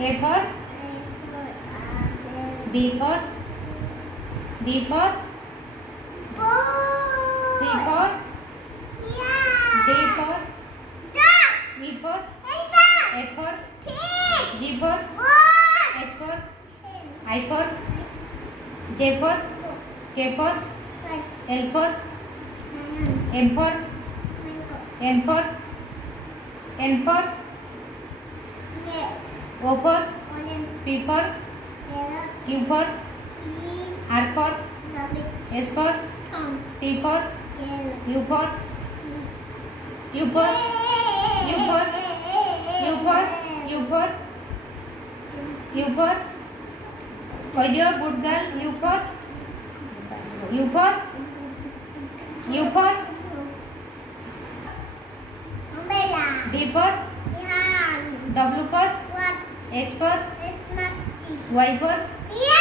A for B for C for D for E for F for G for H for I for J for K for L for M for N for O for P for Q for R for S for T for U for U for U for U for U for U for why you are good girl? U for U for U for D for W for X for Y for